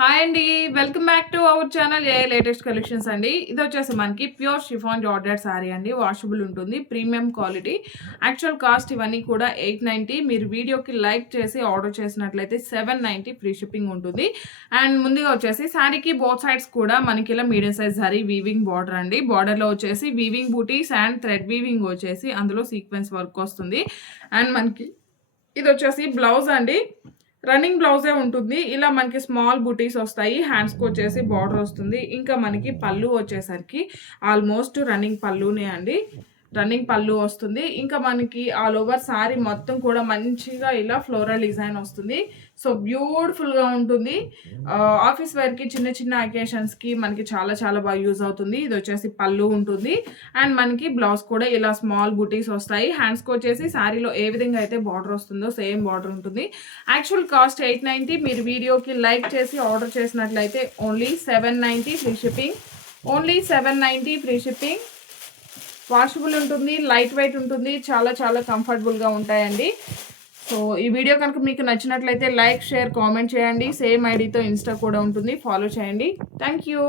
Hi అండి. Welcome back to our channel latest collections అండి. ఇది వచ్చేసి మనకి ప్యూర్ షిఫాన్ జార్జెట్ సారీ అండి. వాషబుల్ ఉంటుంది, ప్రీమియం క్వాలిటీ. యాక్చువల్ కాస్ట్ ఇవన్నీ కూడా 890. మీరు వీడియోకి లైక్ చేసి ఆర్డర్ చేసినట్లయితే 790 ఫ్రీ షిప్పింగ్ ఉంటుంది. అండ్ ముందుగా వచ్చేసి శారీకి బోత్ సైడ్స్ కూడా మనకి ఇలా medium size zari weaving border అండి. బార్డర్లో వచ్చేసి వీవింగ్ బూటీస్ అండ్ థ్రెడ్ వీవింగ్ వచ్చేసి అందులో సీక్వెన్స్ వర్క్ వస్తుంది. అండ్ మనకి ఇది వచ్చేసి బ్లౌజ్ అండి. రన్నింగ్ బ్లౌజే ఉంటుంది. ఇలా మనకి స్మాల్ బుటీస్ వస్తాయి. హ్యాండ్స్కి వచ్చేసి బార్డర్ వస్తుంది. ఇంకా మనకి పళ్ళు వచ్చేసరికి ఆల్మోస్ట్ రన్నింగ్ పళ్ళునే అండి. రన్నింగ్ పళ్ళు వస్తుంది. ఇంకా మనకి ఆల్ ఓవర్ శారీ మొత్తం కూడా మంచిగా ఇలా ఫ్లోరల్ డిజైన్ వస్తుంది. సో బ్యూటిఫుల్గా ఉంటుంది. ఆఫీస్ వేర్కి చిన్న చిన్న అకేషన్స్కి మనకి చాలా చాలా బాగా యూజ్ అవుతుంది. ఇది వచ్చేసి పళ్ళు ఉంటుంది. అండ్ మనకి బ్లౌజ్ కూడా ఇలా స్మాల్ బుటీస్ వస్తాయి. హ్యాండ్స్కి వచ్చేసి శారీలో ఏ విధంగా అయితే బార్డర్ వస్తుందో సేమ్ బార్డర్ ఉంటుంది. Actual cost 890. మీరు వీడియోకి లైక్ చేసి ఆర్డర్ చేసినట్లయితే only 790 free shipping. Only 790 free shipping. Washable ఉంటుంది, లైట్ వెయిట్ ఉంటుంది, చాలా చాలా కంఫర్టబుల్గా ఉంటాయండి. సో ఈ వీడియో కనుక మీకు నచ్చినట్లయితే లైక్, షేర్, కామెంట్ చేయండి. సేమ్ ఐడితో ఇన్స్టా కూడా ఉంటుంది, ఫాలో చేయండి. Thank you.